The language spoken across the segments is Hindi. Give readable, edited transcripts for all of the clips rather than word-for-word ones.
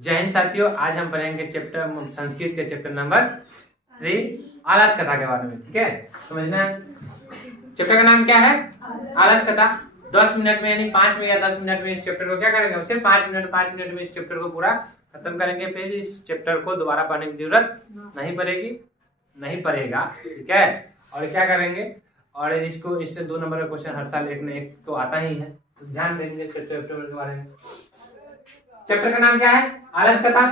जय हिंद साथियों, आज हम पढ़ेंगे संस्कृत के चैप्टर नंबर 3 आलस कथा के बारे में। ठीक है, समझना है। चैप्टर का नाम क्या है? आलस कथा। 10 मिनट में यानी 5 में या 10 मिनट में इस चैप्टर को क्या करेंगे? हम सिर्फ 5 मिनट में इस चैप्टर को पूरा खत्म करेंगे। फिर इस चैप्टर को दोबारा पढ़ने की जरूरत नहीं पड़ेगा। ठीक है, और क्या करेंगे? और इससे 2 नंबर का क्वेश्चन हर साल एक न एक तो आता ही है, तो ध्यान देंगे चैप्टर के बारे में। चैप्टर का नाम क्या है? आलस कथा।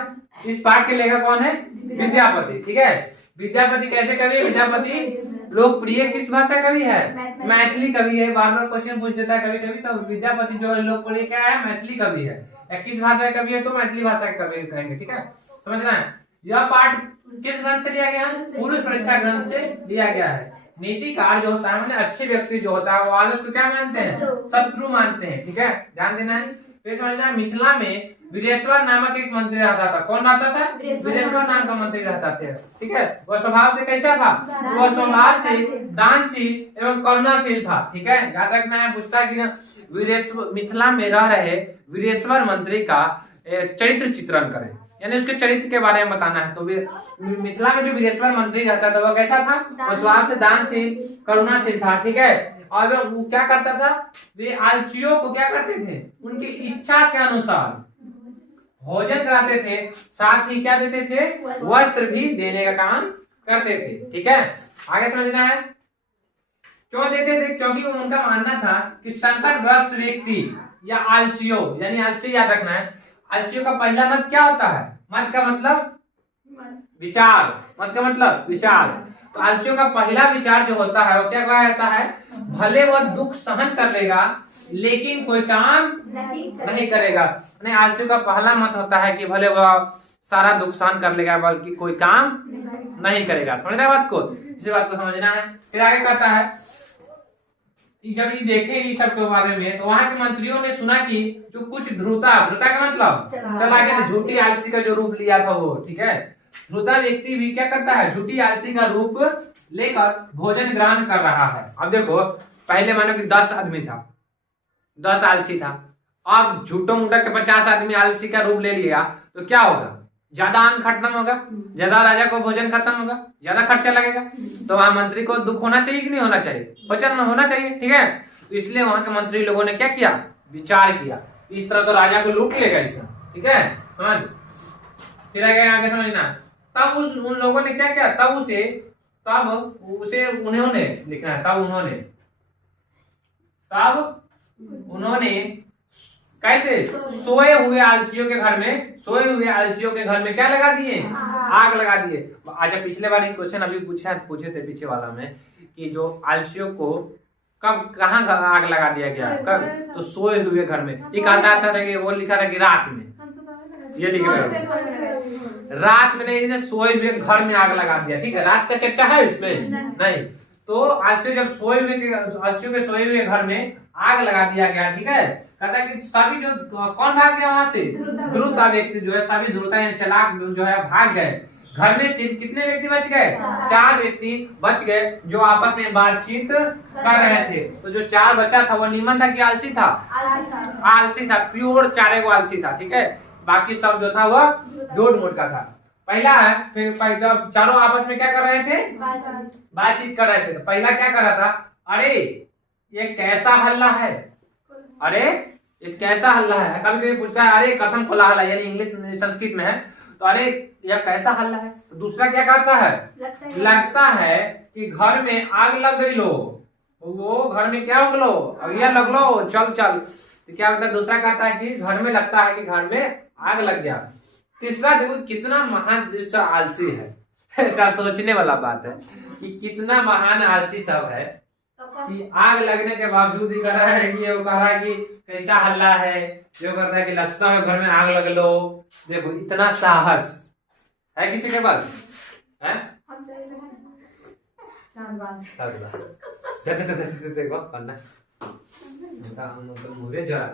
इस पाठ के लेखक कौन है? विद्यापति। ठीक है, विद्यापति कैसे कवि है? विद्यापति लोकप्रिय किस भाषा कवि है? मैथिली कवि है। बार बार क्वेश्चन पूछ देता है कभी, तो विद्यापति जो लोकप्रिय क्या है? मैथिली कवि है। या किस भाषा का कवि है? तो मैथिली भाषा का कवि कहेंगे। ठीक है, समझना है। यह पाठ किस ग्रंथ से लिया गया है? पूर्व परीक्षा ग्रंथ से लिया गया है। नीतिकार जो होता है, मैंने अच्छे व्यक्ति जो होता है, वो आलस को क्या मानते हैं? शत्रु मानते हैं। ठीक है, ध्यान देना है। फिर समझना है, मिथिला में वीरेश्वर नामक एक मंत्री रहता था। कौन रहता था? वीरेश्वर नाम का मंत्री रहता था। ठीक है, वह स्वभाव से कैसा था? वह स्वभाव से दानशील एवं करुणाशील था। ठीक है, याद रखना है। पूछता है कि वीरेश्वर मिथिला में रह रहे वीरेश्वर मंत्री का चरित्र चित्रण करें, यानी उसके चरित्र के बारे में बताना है। तो मिथिला में जो वीरेश्वर मंत्री रहता था वह कैसा था? वह स्वभाव से दानशील करुणाशील था। ठीक है, और वो क्या करता था? वे आलसियों को क्या करते थे? उनकी इच्छा के अनुसार भोजन कराते थे, साथ ही क्या देते थे? वस्त्र भी देने का काम करते थे। ठीक है, आगे समझना है। क्यों देते थे? क्योंकि उनका मानना था कि संकटग्रस्त व्यक्ति या आलसियों, यानी आलसी याद रखना है, आलसियों का पहला मत क्या होता है? मत का मतलब विचार। मत का मतलब विचार। तो आलसियों का पहला विचार जो होता है वो क्या कहा जाता है? भले वह दुख सहन कर लेगा लेकिन कोई काम नहीं करेगा। नहीं, आलसियों का पहला मत होता है कि भले वह सारा दुख सहन कर लेगा बल्कि कोई काम नहीं करेगा। समझ रहे बात को? इसी बात को समझना है। फिर आगे कहता है, जब ये देखे इस सब के बारे में, तो वहां के मंत्रियों ने सुना कि जो कुछ ध्रुता का मतलब चला गया, झूठी आलसी का जो रूप लिया था वो। ठीक है, ध्रुता व्यक्ति भी क्या करता है? झूठी आलसी का रूप लेकर भोजन ग्रहण कर रहा है। अब देखो, पहले मानो कि 10 आदमी था, 10 आलसी था। अब झूठो मूठा के 50 आदमी आलसी का रूप ले लिया, तो क्या होगा? ज्यादा अन्न खत्म होगा, ज्यादा राजा को भोजन खत्म होगा, ज्यादा खर्चा लगेगा। तो वहां मंत्री को दुख होना चाहिए कि नहीं होना चाहिए? वचन होना चाहिए। ठीक है, तो इसलिए वहां के मंत्री लोगों ने क्या किया? विचार किया, इस तरह तो राजा को लूट लेगा इसे। ठीक है, समझ। फिर आगे समझना। तब उन लोगों ने क्या किया? तब उसे उन्होंने लिखना है। तब उन्होंने कैसे? सोए हुए आलसियों के घर में क्या लगा दिए? आग लगा दिए। अच्छा, पिछले बार क्वेश्चन अभी पूछे थे पीछे वाला में कि जो आलसियों को कब कहाँ आग लगा दिया गया? कब? तो सोए हुए घर में। ये कहता था कि वो लिखा था कि रात में, ये लिखा रात में नहीं, सोए हुए घर में आग लगा दिया। ठीक है, रात का चर्चा है इसमें नहीं। तो आलसियों के सोए हुए घर में आग लगा दिया गया। ठीक है, कहता है कि सभी जो कौन भाग गया वहां से? ध्रुता व्यक्ति जो है, सभी ध्रुता चालाक जो है भाग गए। घर में सिर्फ कितने व्यक्ति बच गए? 4 व्यक्ति बच गए जो आपस में बातचीत कर रहे थे। तो जो 4 बचा था वो नीमन था कि आलसी था? आलसी था, प्योर 4 को आलसी था। ठीक है, बाकी सब जो था वह झूठ मूठ का था। पहला है, फिर जब चारों आपस में क्या कर रहे थे? बातचीत कर रहे थे। तो पहला क्या कर रहा था? अरे ये कैसा हल्ला है? अरे ये कैसा हल्ला है? कभी कभी पूछता है, अरे कथम कोलाहल, यानी इंग्लिश में संस्कृत में है, तो अरे यह कैसा हल्ला है? तो दूसरा क्या कहता है? लगता है कि घर में आग लग गई लो। वो घर में क्या लग लो? अगिया लग लो, चल। तो क्या होता है? दूसरा कहता है कि घर में लगता है कि घर में आग लग गया। तीसरा देखो कितना महान दृश्य आलसी है। अच्छा, सोचने वाला बात है कि कितना महान आलसी सब है कि आग लगने के बावजूद ही कह रहा है कि वो कह रहा है कि कैसा हल्ला है, जो करता है कि लगता है घर में आग लग लो। देखो इतना साहस है किसी के पास? है? देखो पन्ना मुझे जरा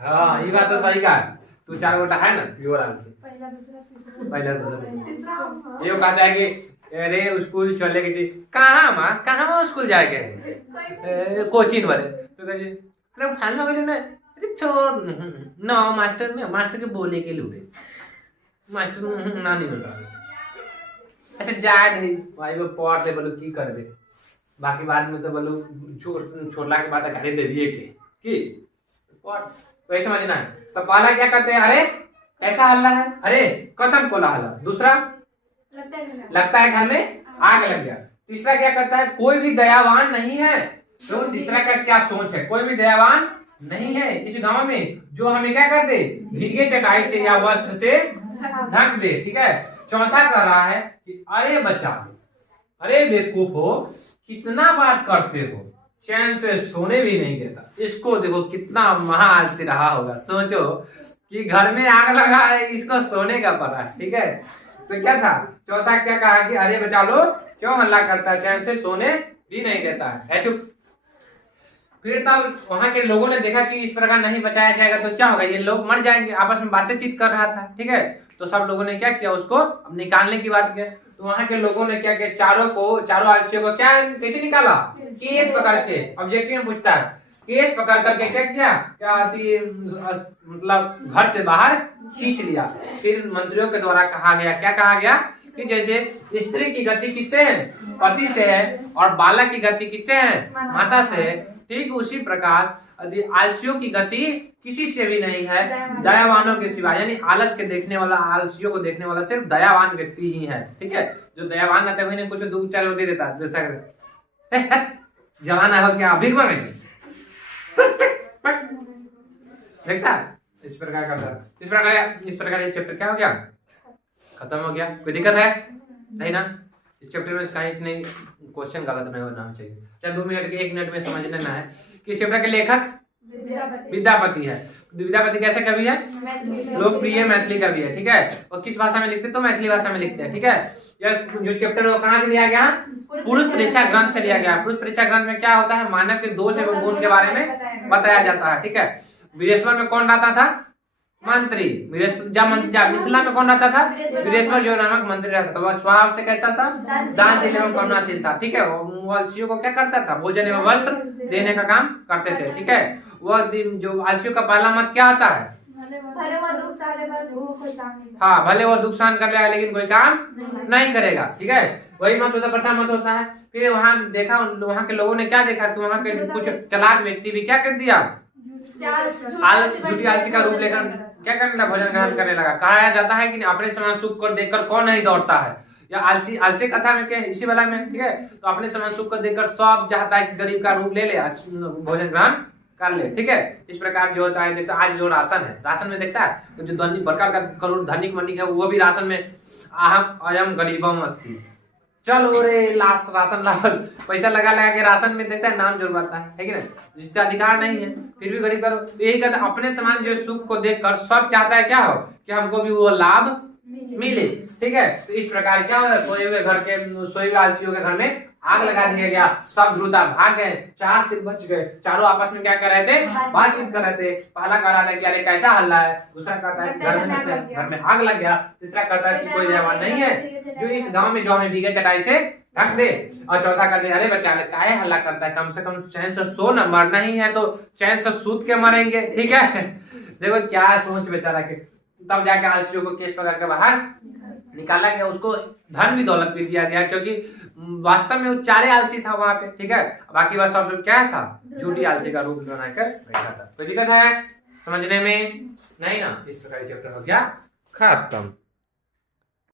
हाँ, ये बात तो सही कहा। तू 4 गोटा है ना प्योर आलसी। पहला दूसरा ये कहता है कि अरे स्कूल चले गए। कहाँ स्कूल जाके कोचिंग वाले तो कहे अरे फाइनल बोले ना अरे छोड़ ना मास्टर ने मास्टर के बोले के लूटे मास्टर ना नहीं बोल रहा। अच्छा जाए नहीं भाई वो पढ़ दे बोलो की करबे बाकी बाद में तो बोलो छोड़ला के बाद गाली देविए के की पढ़ वही समझना है। तो पहला क्या कहते हैं अरे कैसा हल्ला है अरे कथम कोला हल्ला। दूसरा लगता है घर में आग लग गया। तीसरा क्या कहता है कोई भी दयावान नहीं है। तो तीसरा का क्या सोच है कोई भी दयावान नहीं है इस गांव में जो हमें क्या कर दे भीगे चटाई से या वस्त्र से ढक दे। ठीक है। चौथा कह रहा है कि अरे बच्चा अरे बेवकूफ हो कितना बात करते हो चैन से सोने भी नहीं देता। इसको देखो कितना महाआलसी रहा होगा। सोचो कि घर में आग लगा है इसको सोने का पड़ा है। ठीक है। तो क्या था चौथा क्या कहा कि अरे बचा लो क्यों हल्ला करता है चैन से सोने भी नहीं देता है चुप। फिर तब वहां के लोगों ने देखा कि इस प्रकार नहीं बचाया जाएगा तो क्या होगा ये लोग मर जाएंगे। आपस में बातचीत कर रहा था। ठीक है। तो सब लोगों ने क्या किया उसको निकालने की बात किया। तो वहां के लोगों ने क्या किया चारों आलसियों को क्या कैसे निकाला केस पकड़ के। ऑब्जेक्टिव में पूछता है केस पकड़ करके क्या किया क्या मतलब घर से बाहर खींच लिया। फिर मंत्रियों के द्वारा कहा गया कि जैसे स्त्री की गति किससे है पति से है और बालक की गति किससे है माता से है। ठीक उसी प्रकार आलसियों की गति किसी से भी नहीं है दयावानों के सिवा। यानी आलस के देखने वाला आलसियों को देखने वाला सिर्फ दयावान व्यक्ति ही है। ठीक है। जो दयावान रहता है कुछ दो चार दे देता है जवाना हो क्या भीख मांगे देखता इस प्रकार करता। इस प्रकार ये चैप्टर क्या हो गया खत्म हो गया। कोई दिक्कत है नहीं ना। इस चैप्टर में कहीं नहीं क्वेश्चन गलत नहीं होना चाहिए। चाहे 2 मिनट के 1 मिनट में समझ लेना है कि इस चैप्टर के लेखक विद्यापति है। विद्यापति कैसे कवि है लोकप्रिय मैथिली कवि है। ठीक है। और किस भाषा में लिखते तो मैथिली भाषा में लिखते हैं। ठीक है। यह जो चैप्टर है वो कहाँ से लिया गया पुरुष परीक्षा ग्रंथ से लिया गया। पुरुष परीक्षा ग्रंथ में क्या होता है मानव के दोष एवं गुण के बारे में बताया जाता है। ठीक है। वीरेश्वर में कौन रहता था मंत्री। मिथिला में कौन रहता था वीरेश्वर जो नामक मंत्री रहता था। वह स्वभाव से कैसा था दानशील एवं करुणाशील था। ठीक है। वो आलसियों को क्या करता था भोजन एवं वस्त्र देने का काम करते थे। ठीक है। वह जो आलसियों का पहला मत क्या होता है हाँ भले वो दुख सहन कर लेगा लेकिन कोई काम नहीं करेगा। ठीक है। वही मत होता प्रथम मत होता है। फिर वहां देखा वहां के लोगों ने क्या देखा कि वहां के कुछ चालाक व्यक्ति भी क्या कर दिया आलस झूठी आलसी का रूप लेकर क्या करने लगा भोजन ग्रहण करने लगा। कहा जाता है कि अपने समान सुख को देखकर कौन नहीं दौड़ता है या आलसी कथा में क्या इसी वाला में। ठीक है। तो अपने समान सुख को देखकर सब चाहता है कि गरीब का रूप ले भोजन ग्रहण कर ले। ठीक है। इस प्रकार जो होता है देखता आज जो राशन में देखता है तो जो धनी बड़का करोड़ धनिक मनिक है वो भी राशन में अहम अयम गरीबम अस्ति चलो रे राशन लाल पैसा लगा के राशन में देता है नाम जुड़वाता है कि ना जिसका अधिकार नहीं है फिर भी गरीब करो। तो यही कहता है अपने समान जो सुख को देखकर सब चाहता है क्या हो कि हमको भी वो लाभ मिले। ठीक है। तो इस प्रकार क्या हो सोए हुए आलसियों के घर में आग लगा दिया गया। सब ध्रुता भाग गए 4 सिर बच गए। चारों आपस में क्या कर रहे थे बातचीत कर रहे थे। पहला कह रहा था कि अरे कैसा हल्ला है। दूसरा कहता है कि घर में आग लग गया। तीसरा कहता है कि कोई दयावान नहीं है जो इस गांव में जो हमें भीगे चटाई से ढक दे। और चौथा कहते हैं अरे बच्चा काहे हल्ला करता है कम से कम चैन से सो न मरना ही है तो चैन से सूत के मरेंगे। ठीक है। देखो क्या सोच बेचारा के। तब जाके आलसियों को केस पकड़ के बाहर निकाला गया। उसको धन भी दौलत भी दिया गया क्योंकि वास्तव में वो 4 आलसी था वहां पे। ठीक है। बाकी बात सब क्या था झूठी आलसी का रूप बनाकर बैठा था। कोई दिक्कत है समझने में नहीं ना। इस प्रकार चैप्टर हो गया खत्म।